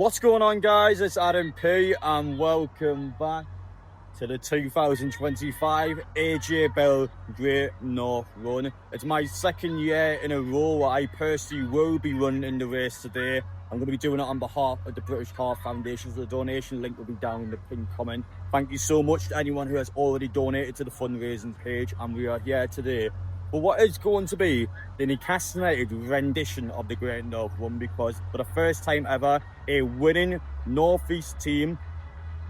What's going on, guys? It's Adam P and welcome back to the 2025 AJ Bell Great North Run. It's my second year in a row where I personally will be running in the race today. I'm going to be doing it on behalf of the British Heart Foundation, so the donation link will be down in the pinned comment. Thank you so much to anyone who has already donated to the fundraising page, and we are here today for what is going to be the Newcastle United rendition of the Great North Run, because for the first time ever, a winning North East team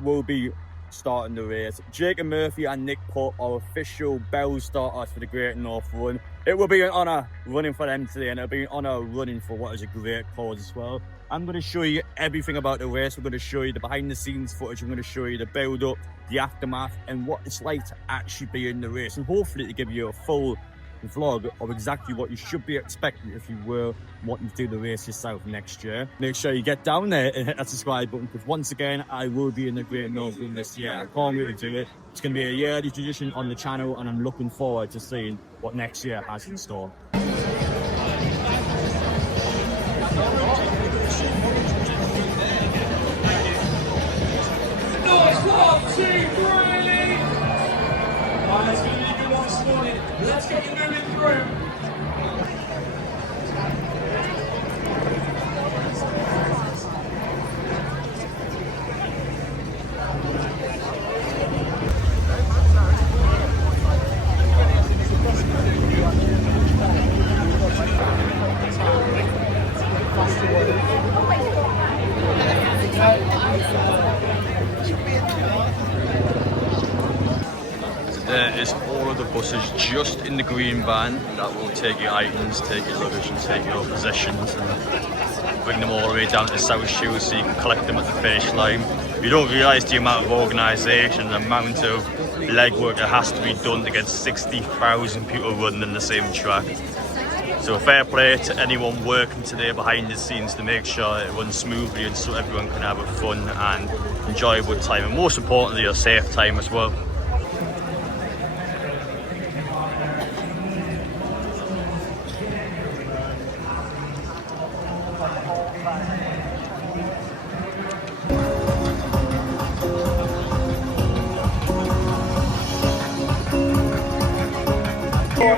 will be starting the race. Jacob Murphy and Nick Putt are official Bell starters for the Great North Run. It will be an honour running for them today, and it'll be an honour running for what is a great cause as well. I'm going to show you everything about the race. We're going to show you the behind the scenes footage. I'm going to show you the build up, the aftermath, and what it's like to actually be in the race, and hopefully to give you a full vlog of exactly what you should be expecting if you were wanting to do the race yourself next year. Make sure you get down there and hit that subscribe button, because once again I will be in the Great North Run this year. I can't really do it. It's going to be a yearly tradition on the channel, and I'm looking forward to seeing what next year has in store. Let's get you moving through. There is all of the buses just in the green van that will take your items, take your luggage and take your possessions and bring them all the way down to South Shoes so you can collect them at the finish line. You don't realise the amount of organisation, the amount of legwork that has to be done to get 60,000 people running in the same track. So fair play to anyone working today behind the scenes to make sure it runs smoothly and so everyone can have a fun and enjoyable time, and most importantly a safe time as well.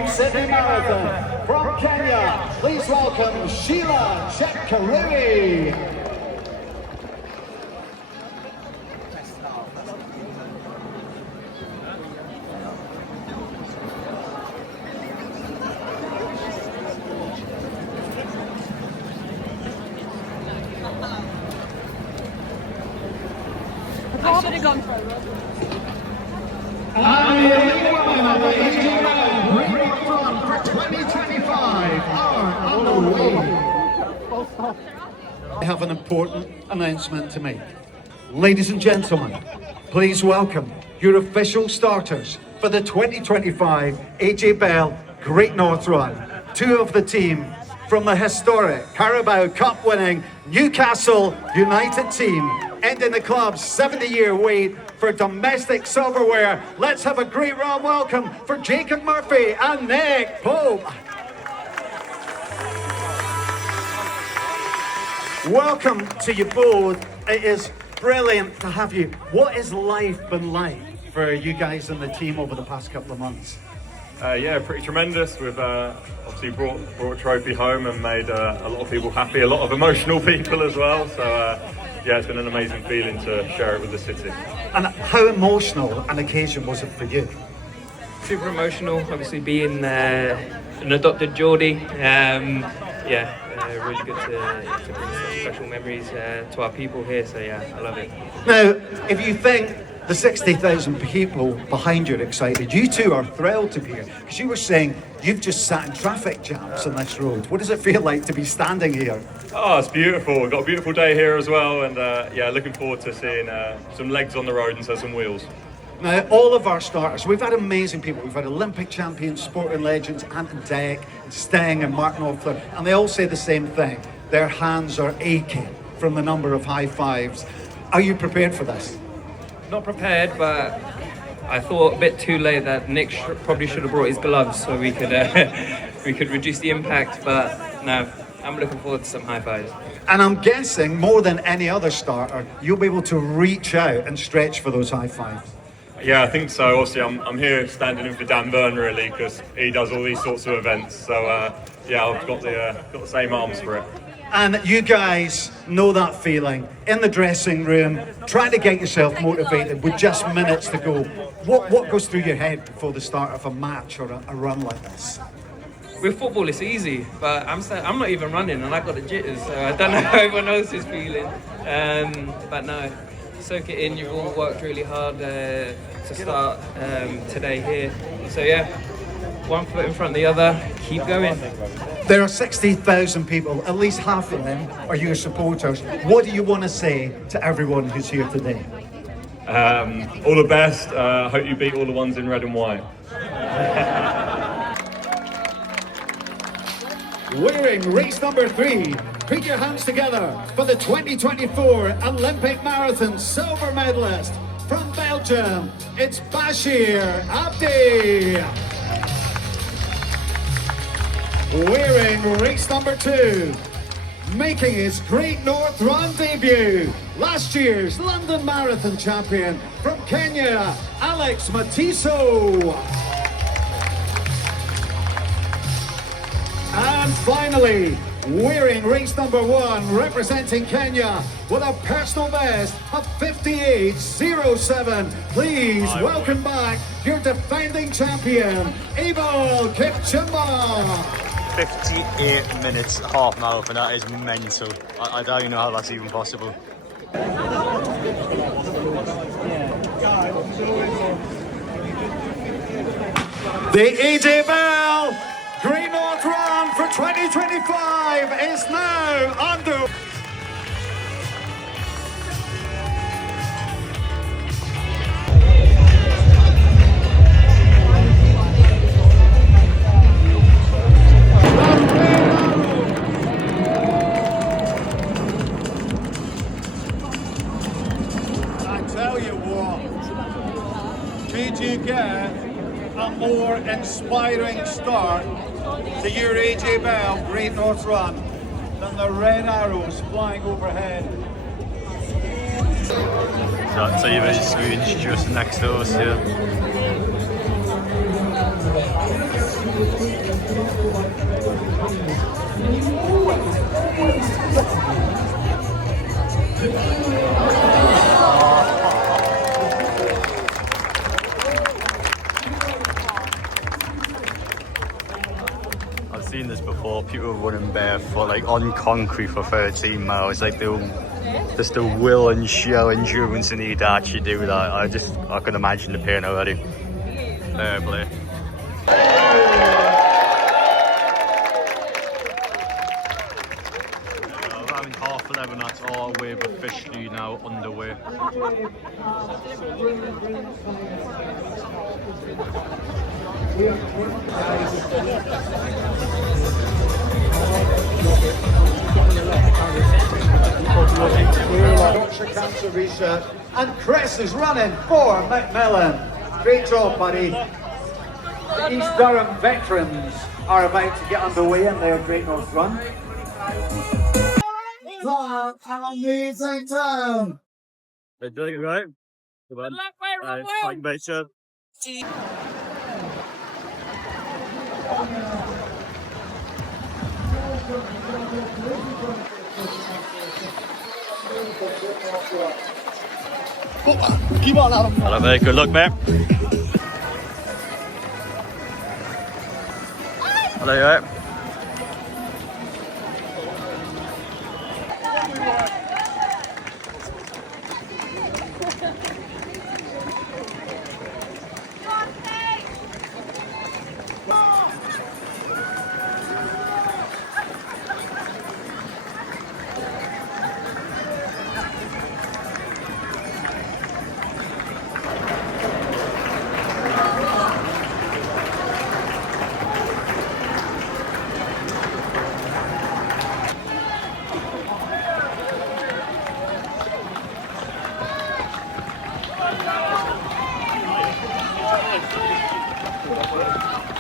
Sydney Marathon from Kenya, please welcome Sheila Chepkarui. I should have gone for it. For 2025 are on the way. I have an important announcement to make. Ladies and gentlemen, please welcome your official starters for the 2025 AJ Bell Great North Run. Two of the team from the historic Carabao Cup winning Newcastle United team, ending the club's 70-year wait for domestic silverware. Let's have a great round welcome for Jacob Murphy and Nick Pope. Welcome to you both. It is brilliant to have you. What has life been like for you guys and the team over the past couple of months? Yeah, pretty tremendous. We've obviously brought a trophy home and made a lot of people happy, a lot of emotional people as well. So yeah, it's been an amazing feeling to share it with the city. And how emotional an occasion was it for you? Super emotional, obviously being an adopted Geordie. Really good to bring some special memories to our people here. So yeah, I love it. Now, if you think the 60,000 people behind you are excited, you two are thrilled to be here, because you were saying you've just sat in traffic jams on this road. What does it feel like to be standing here? Oh, it's beautiful. We've got a beautiful day here as well, and yeah, looking forward to seeing some legs on the road instead of some wheels. Now, all of our starters, we've had amazing people. We've had Olympic champions, sporting legends, Anton Deck, Steng and Martin Offler, and they all say the same thing. Their hands are aching from the number of high fives. Are you prepared for this? Not prepared, but I thought a bit too late that Nick probably should have brought his gloves so we could reduce the impact. But no, I'm looking forward to some high fives. And I'm guessing more than any other starter, you'll be able to reach out and stretch for those high fives. Yeah, I think so. Obviously, I'm here standing in for Dan Byrne really because he does all these sorts of events. So yeah, I've got the same arms for it. And you guys know that feeling in the dressing room, trying to get yourself motivated with just minutes to go. What goes through your head before the start of a match or a run like this? With football, it's easy, but I'm not even running, and I've got the jitters, so I don't know how everyone else is feeling. But no, soak it in. You've all worked really hard to start today here. So yeah, one foot in front of the other. Keep going. There are 60,000 people, at least half of them are your supporters. What do you want to say to everyone who's here today? All the best. Hope you beat all the ones in red and white. Wearing race number 3, put your hands together for the 2024 Olympic Marathon silver medalist from Belgium. It's Bashir Abdi. Wearing race number 2, making his Great North Run debut, last year's London Marathon champion from Kenya, Alex Matiso. And finally, wearing race number 1, representing Kenya with a personal best of 58.07. Please welcome back your defending champion, Abel Kipchumba. 58 minutes, half marathon, that is mental. I don't even know how that's even possible. The AJ Bell Great North Run for 2025 is now under. I tell you what, did you get a more inspiring start to your AJ Bell Great North Run than the red arrows flying overhead? So you've experienced just next to us here. I've seen this before, people running barefoot, like on concrete for 13 miles, like just the will and sheer endurance you need to actually do that. I can imagine the pain already. Fair play. Around 11:30, that's our wave officially now underway. Yorkshire Cancer Research, and Chris is running for Macmillan. Great job, buddy. The East Durham veterans are about to get underway in their Great North Run. Amazing time. They're doing it right. Good luck, mate. Thank you, mate, sir. Keep on, Adam. Hello, mate. Good luck, mate. Hello, you right?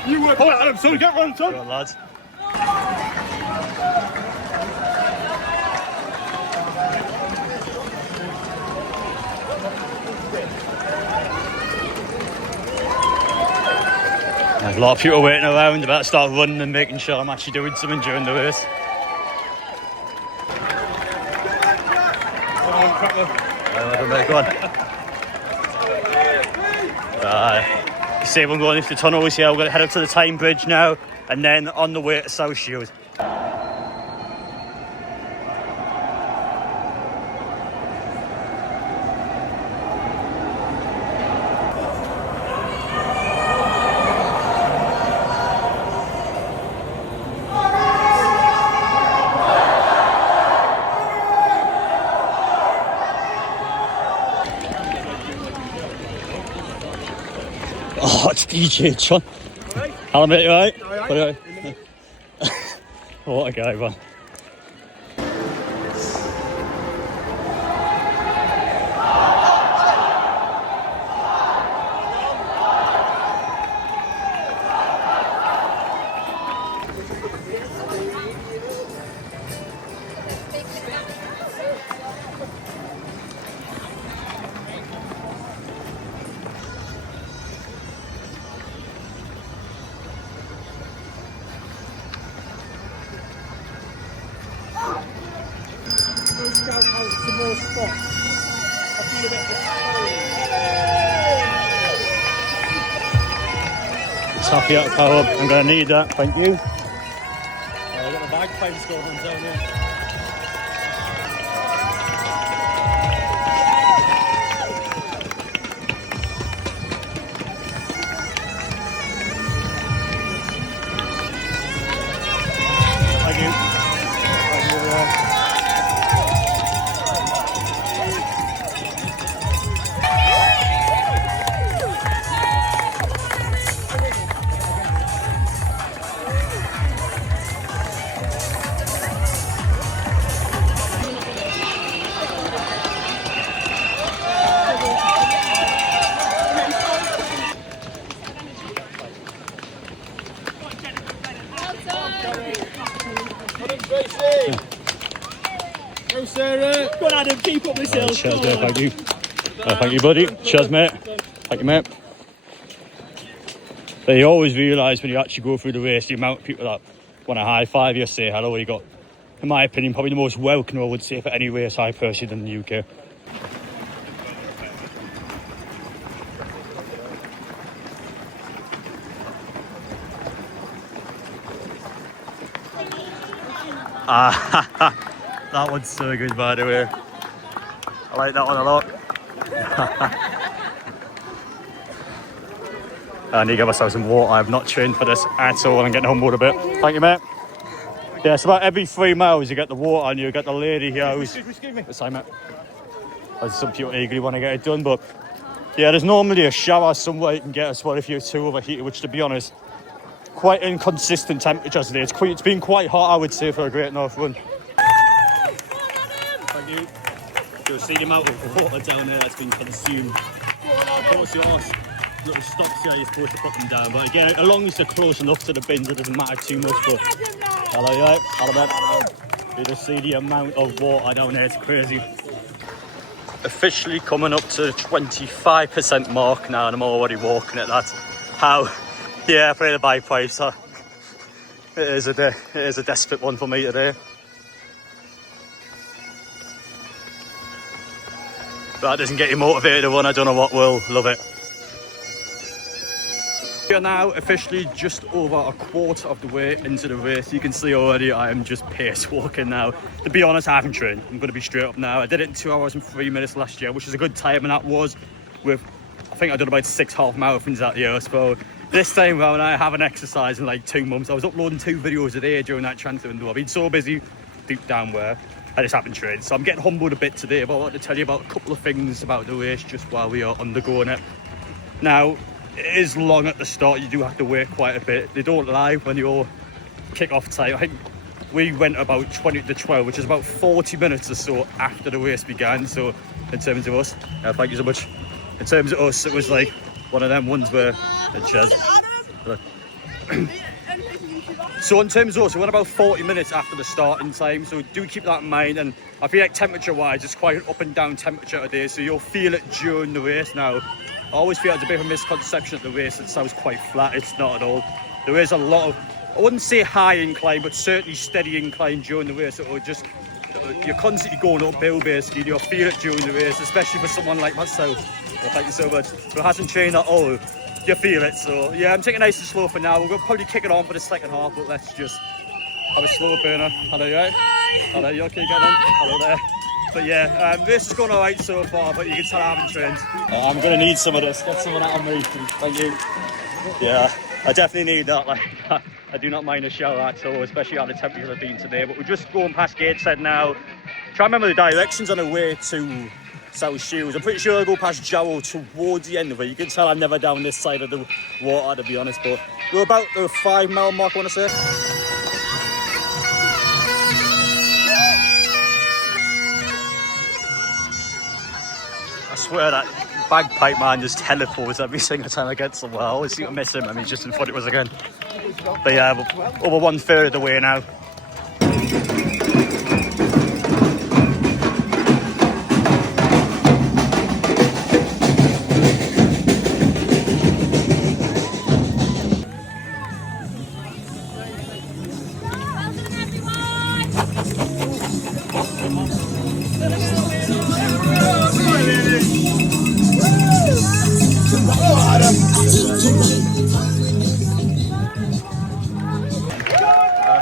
You work hard, Adam, son. Get run, son. Go on, lads. There's a lot of people waiting around. I better start running and making sure I'm actually doing something during the race. Go on. See everyone going into the tunnels here. We're going to head up to the Tyne Bridge now and then on the way to South Shield. Oh, it's DJ John. Hello, mate, you alright? What a guy, man. Happy out of power up. I'm going to need that, thank you. I've got my bagpipes going on down here. Thank you. Go on, Adam, keep up myself. Cheers, mate, thank you. Thank you, buddy. Cheers, mate. Thank you, mate. But you always realise when you actually go through the race, the amount of people that want to high five you, say hello. You got, in my opinion, probably the most welcome, I would say, for any race I personally done in the UK. That one's so good, by the way. I like that one a lot. I need to give myself some water. I've not trained for this at all. I'm getting humbled a bit. Thank you, mate. Yeah, it's about every 3 miles you get the water and you get the lady here who's... Excuse me. Sorry, mate. There's some people eagerly want to get it done, but yeah, there's normally a shower somewhere you can get as well if you're too overheated, which, to be honest, quite inconsistent temperatures today. It's been quite hot, I would say, for a Great North Run. Thank you. You'll see the amount of water down there that's been consumed. Of course, your little stops here, you're supposed to put them down, but again, as long as they're close enough to the bins, it doesn't matter too much. But hello, you right? Hello, mate. You just see the amount of water down there, it's crazy. Officially coming up to the 25% mark now, and I'm already walking at that. How? Yeah, I play the bagpipes. So it is a desperate one for me today. If that doesn't get you motivated to run, I don't know what will. Love it. We are now officially just over a quarter of the way into the race. You can see already I am just pace walking now. To be honest, I haven't trained. I'm going to be straight up now. I did it in 2 hours and 3 minutes last year, which is a good time, and that was with, I think I did about 6 half marathons that year. So this time round, I haven't exercised in like 2 months. I was uploading 2 videos a day during that transfer window. I've been so busy deep down where I just haven't trained. So I'm getting humbled a bit today, but I want to tell you about a couple of things about the race just while we are undergoing it. Now, it is long at the start. You do have to wait quite a bit. They don't lie when you're kick-off time. I think we went about 20 to 12, which is about 40 minutes or so after the race began. So in terms of us, thank you so much. In terms of us, it was like one of them ones where so in terms of us, we went about 40 minutes after the starting time, so do keep that in mind. And I feel like temperature wise it's quite an up and down temperature today, so you'll feel it during the race. Now I always feel it's a bit of a misconception at the race. It sounds quite flat. It's not at all. There is a lot of, I wouldn't say high incline, but certainly steady incline during the race. You're constantly going uphill basically. You'll feel it during the race, especially for someone like myself. Well, thank you so much. But it hasn't changed at all. You feel it. So yeah, I'm taking it nice and slow for now. We'll probably kick it on for the second half, but let's just have a slow burner. Hello, you right? Hello, you okay, Gavin? Hello there. But yeah, race is going alright so far, but you can tell I haven't trained. I'm going to need some of this. Get some of that on me, please. Thank you. Yeah, I definitely need that. Like, I do not mind a shower at all, especially how the temperatures have been today. But we're just going past Gateshead now. Try and remember the directions on the way to South Shields. I'm pretty sure I'll go past Jarrow towards the end of it. You can tell I'm never down this side of the water, to be honest. But we're about the 5 mile mark, I want to say. I swear that bagpipe man just teleports every single time I get somewhere. I always seem to miss him and he's just in front of us again. But yeah, we're over 1/3 of the way now.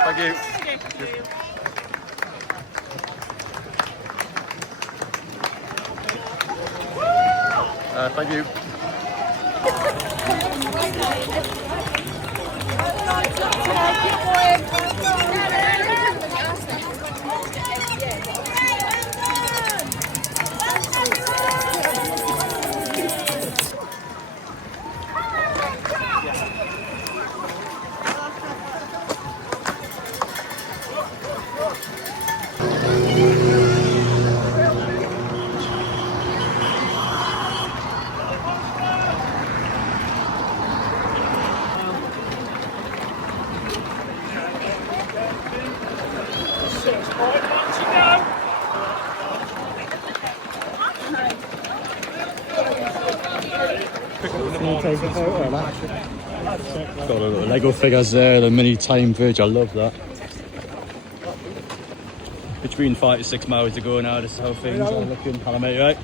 Thank you. Thank you. Got a little Lego figures there, the mini time bridge, I love that. Between 5 to 6 miles to go now, this is how things are looking. Hello mate, you right?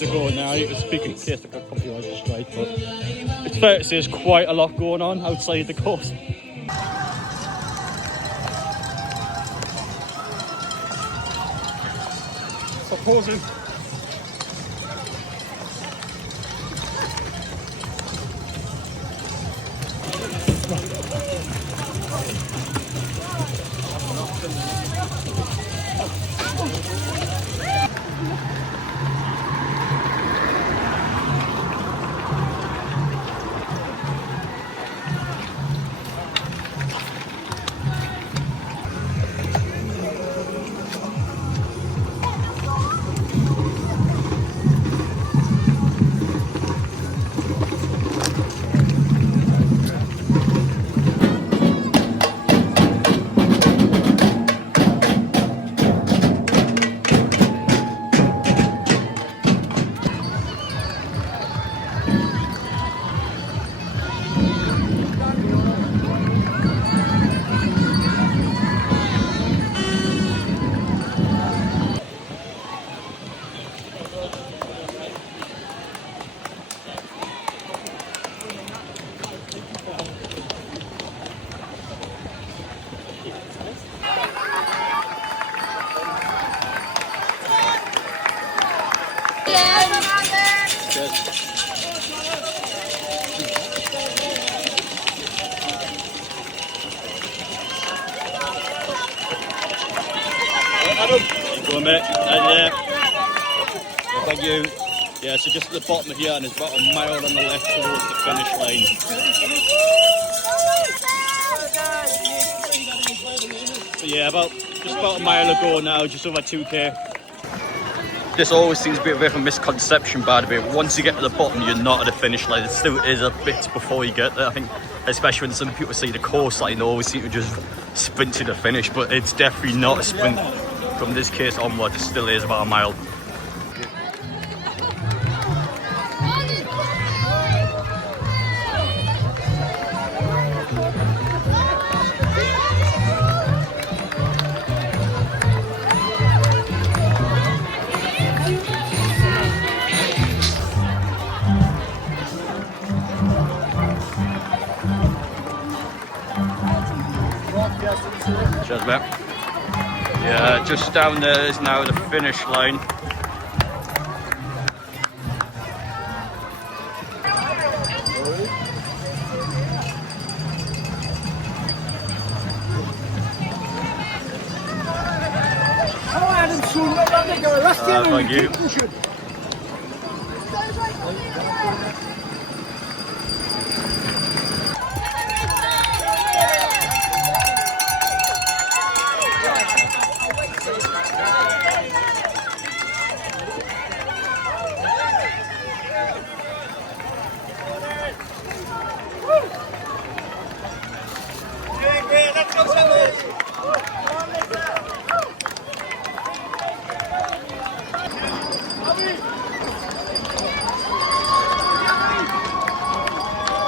To go now. I need to speak in case I got copyright strike, but it's fair to say there's quite a lot going on outside the course. Supposing You go, mate. Thank you. Yeah, so just at the bottom of here, and it's about a mile on the left towards the finish line. So yeah, just about a mile ago now, just over 2k. This always seems to be a bit of a misconception, by the way. Once you get to the bottom, you're not at the finish line. It still is a bit before you get there. I think, especially when some people see the coastline, they always seem to just sprint to the finish, but it's definitely not a sprint. From this case onwards, it still is about a mile. Cheers, mate. Yeah, just down there is now the finish line. Thank you.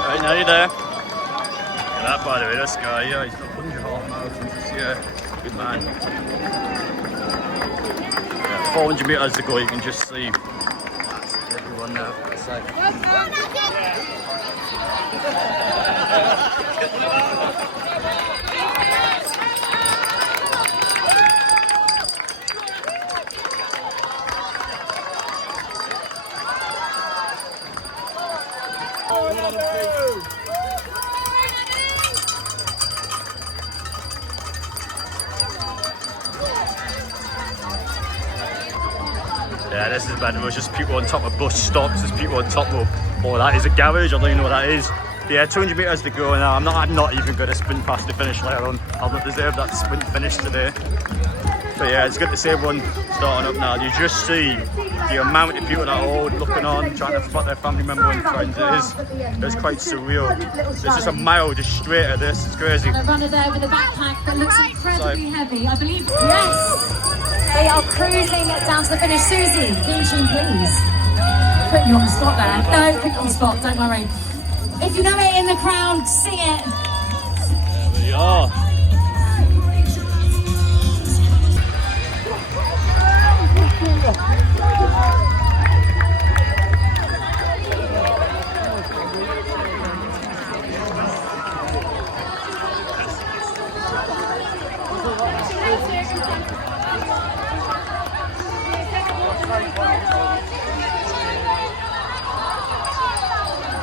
Right, now you're there. Look at that, by the way, this guy, yeah, he's got 100 half marathons this year. Good man. Yeah, 400 metres to go, you can just see everyone now. Yeah, this is bad. There's just people on top of bus stops. There's people on top of, oh, that is a garage. I don't even know what that is. Yeah, 200 metres to go now. I'm not even going to sprint past the finish, let alone I'll not deserve that sprint finish today. But yeah, it's good to see everyone starting up now. You just see the amount of people that are all looking on, trying to spot their family member and friends. It's quite surreal. It's just a mile just straight at this. It's crazy. The runner there with a backpack that looks incredibly heavy. I believe, yes, they are cruising down to the finish. Susie, theme tune, please. Put you on the spot there. No, put you on the spot, don't worry. If you know it in the crowd, sing it. There we are.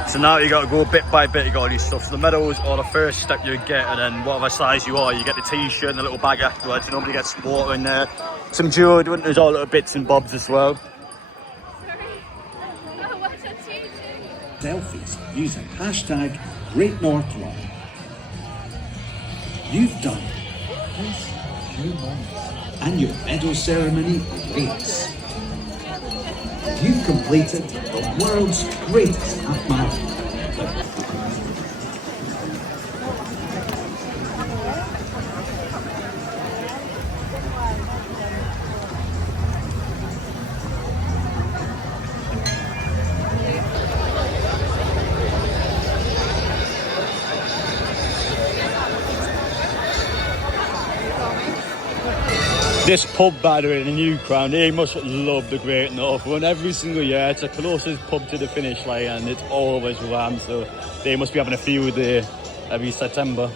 So now you got to go bit by bit, you got all these stuff. So the medals are the first step you get, and then whatever size you are, you get the t-shirt and the little bag afterwards. Nobody gets some water in there, some deodorant, there's all little bits and bobs as well. Selfies using hashtag Great North Run. You've done this few months, and your medal ceremony awaits. You've completed the world's greatest half marathon. This pub, by the way, in the New Crown, they must love the Great North Run. Every single year, it's the closest pub to the finish line, and it's always rammed, so they must be having a field there every September.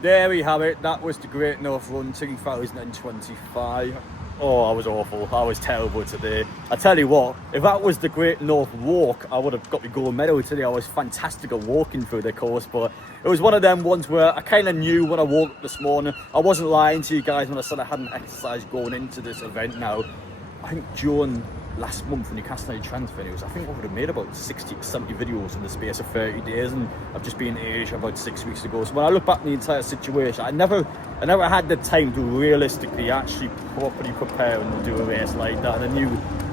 There we have it. That was the Great North Run 2025. Oh, I was awful. I was terrible today. I tell you what, if that was the Great North Walk, I would have got the gold medal today. I was fantastic at walking through the course, but it was one of them ones where I kind of knew when I woke up this morning. I wasn't lying to you guys when I said I hadn't exercised going into this event now. I think during last month when Newcastle United transfer news, I think I would have made about 60 to 70 videos in the space of 30 days, and I've just been in Asia about 6 weeks ago. So when I look back at the entire situation, I never had the time to realistically actually properly prepare and do a race like that. And I knew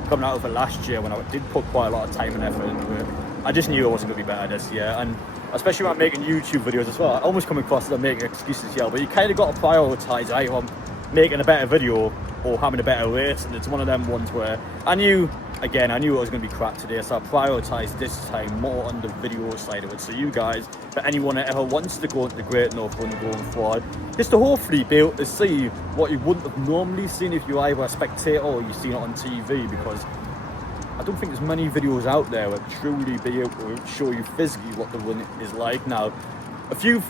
coming out of it last year when I did put quite a lot of time and effort into it, I just knew I wasn't going to be better this year. And especially when I'm making YouTube videos as well, I almost come across as I'm making excuses here, but you kind of got to prioritise either I'm making a better video or having a better race, and it's one of them ones where I knew it was going to be crap today, so I prioritised this time more on the video side of it. So you guys, for anyone that ever wants to go into the Great North Run going forward, just to hopefully be able to see what you wouldn't have normally seen if you're either a spectator or you've seen it on TV, because I don't think there's many videos out there that truly be able to show you physically what the run is like. Now, a few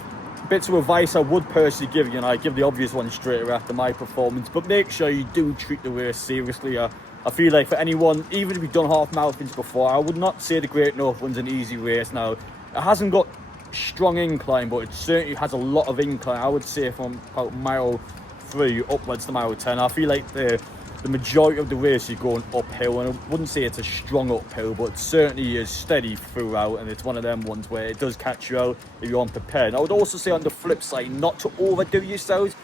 bits of advice I would personally give you, and I give the obvious one straight away after my performance, but make sure you do treat the race seriously. I feel like for anyone, even if you've done half marathons before, I would not say the Great North Run's an easy race. Now, it hasn't got strong incline, but it certainly has a lot of incline. I would say from about mile 3 upwards to mile 10. I feel like the majority of the race you're going uphill, and I wouldn't say it's a strong uphill, but it certainly is steady throughout, and it's one of them ones where it does catch you out if you're unprepared. And I would also say on the flip side, not to overdo yourselves.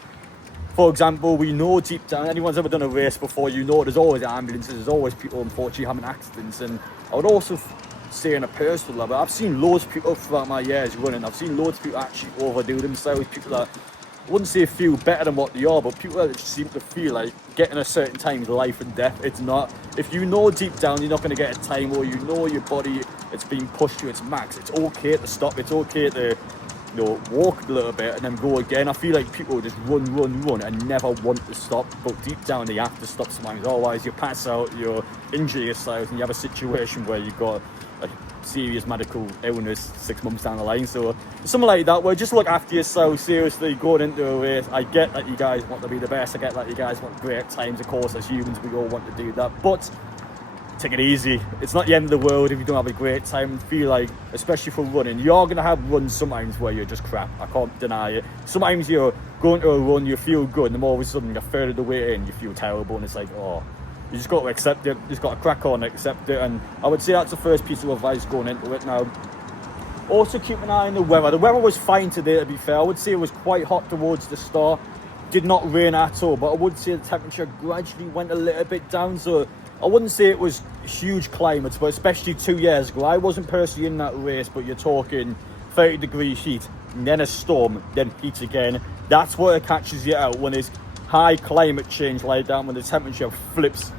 For example, we know deep down, anyone's ever done a race before, you know there's always ambulances, there's always people unfortunately having accidents. And I would also say on a personal level, I've seen loads of people throughout my years running, I've seen loads of people actually overdo themselves, people that I wouldn't say feel better than what they are, but people that just seem to feel like getting a certain time is life and death. It's not. If you know deep down you're not going to get a time, or you know your body, it's being pushed to its max, it's okay to stop, it's okay to walk a little bit and then go again. I feel like people just run and never want to stop, but deep down they have to stop sometimes, otherwise you pass out, you injure yourself, and you have a situation where you've got a serious medical illness 6 months down the line. So something like that, where just look after yourself seriously going into a race. I get that you guys want to be the best, I get that you guys want great times, of course as humans we all want to do that, but take it easy. It's not the end of the world if you don't have a great time. I feel like, especially for running, you're going to have runs sometimes where you're just crap. I can't deny it. Sometimes you're going to a run, you feel good, and then all of a sudden you're further the way in, you feel terrible, and it's like, oh, you just got to accept it. You just got to crack on and accept it. And I would say that's the first piece of advice going into it. Now, also keep an eye on the weather. The weather was fine today, to be fair. I would say it was quite hot towards the start. Did not rain at all, but I would say the temperature gradually went a little bit down, so I wouldn't say it was huge climates, but especially 2 years ago, I wasn't personally in that race, but you're talking 30 degree heat, and then a storm, then heat again. That's what it catches you out when there's high climate change like that, when the temperature flips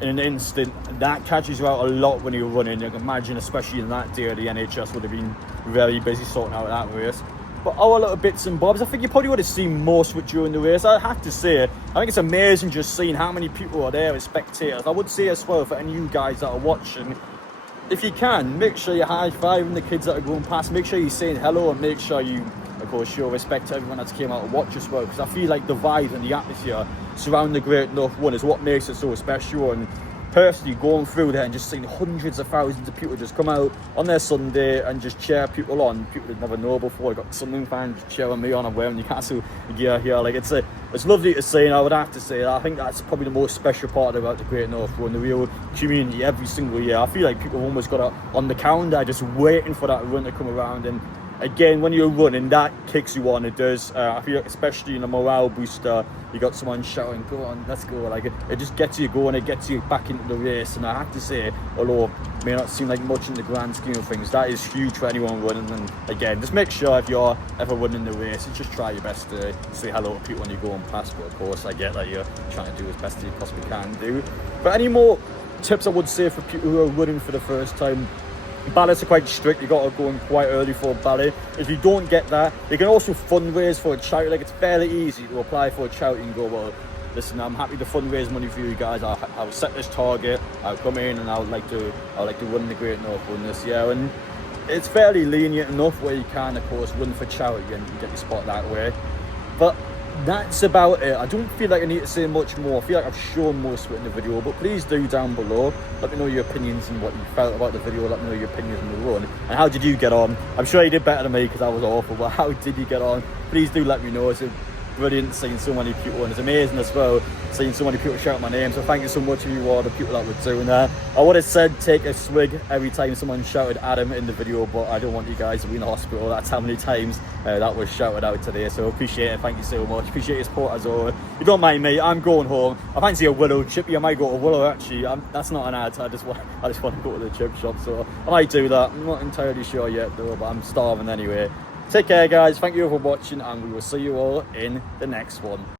in an instant. That catches you out a lot when you're running. You can imagine, especially in that day, the NHS would have been very busy sorting out that race. But our little bits and bobs, I think you probably would have seen most of it during the race. I have to say, I think it's amazing just seeing how many people are there as spectators. I would say as well, for any of you guys that are watching, if you can, make sure you're high-fiving the kids that are going past, make sure you're saying hello, and make sure you, of course, show respect to everyone that's came out to watch as well, because I feel like the vibe and the atmosphere surrounding the Great North Run is what makes it so special. And personally, going through there and just seeing hundreds of thousands of people just come out on their Sunday and just cheer people on, people that never know before. I got Sunderland fans cheering me on. I'm wearing Newcastle gear here. Like it's lovely to see, and I would have to say that I think that's probably the most special part about the Great North Run, the real community every single year. I feel like people have almost got it on the calendar, just waiting for that run to come around. And again, when you're running, that kicks you on. It does. I feel like, especially in a morale booster, you got someone shouting, "Go on, let's go!" Like it just gets you going. It gets you back into the race. And I have to say, although it may not seem like much in the grand scheme of things, that is huge for anyone running. And again, just make sure if you're ever running the race, just try your best to say hello to people when you're going past. But of course, I get that you're trying to do as best as you possibly can do. But any more tips I would say for people who are running for the first time? Ballots are quite strict. You got to go in quite early for a ballot. If you don't get that, you can also fundraise for a charity. Like, it's fairly easy to apply for a charity and go, well, listen, I'm happy to fundraise money for you guys. I'll set this target. I'll come in and I would like to run the Great North Run this year. And it's fairly lenient enough where you can, of course, run for charity and you get your spot that way. But that's about it. I don't feel like I need to say much more. I feel like I've shown most of it in the video, but please do down below. Let me know your opinions and what you felt about the video. Let me know your opinions on the run. And how did you get on? I'm sure you did better than me because I was awful, but how did you get on? Please do let me know. It's brilliant seeing so many people, and it's amazing as well seeing so many people shout my name. So thank you so much to you all, the people that were doing that. I would have said take a swig every time someone shouted Adam in the video, but I don't want you guys to be in the hospital. That's how many times that was shouted out today. So appreciate it. Thank you so much. Appreciate your support as always. If you don't mind me, I'm going home. I fancy a Willow chippy. I might go to Willow actually. That's not an ad. I just want to go to the chip shop, so I might do that. I'm not entirely sure yet though, but I'm starving anyway. Take care guys, thank you for watching, and we will see you all in the next one.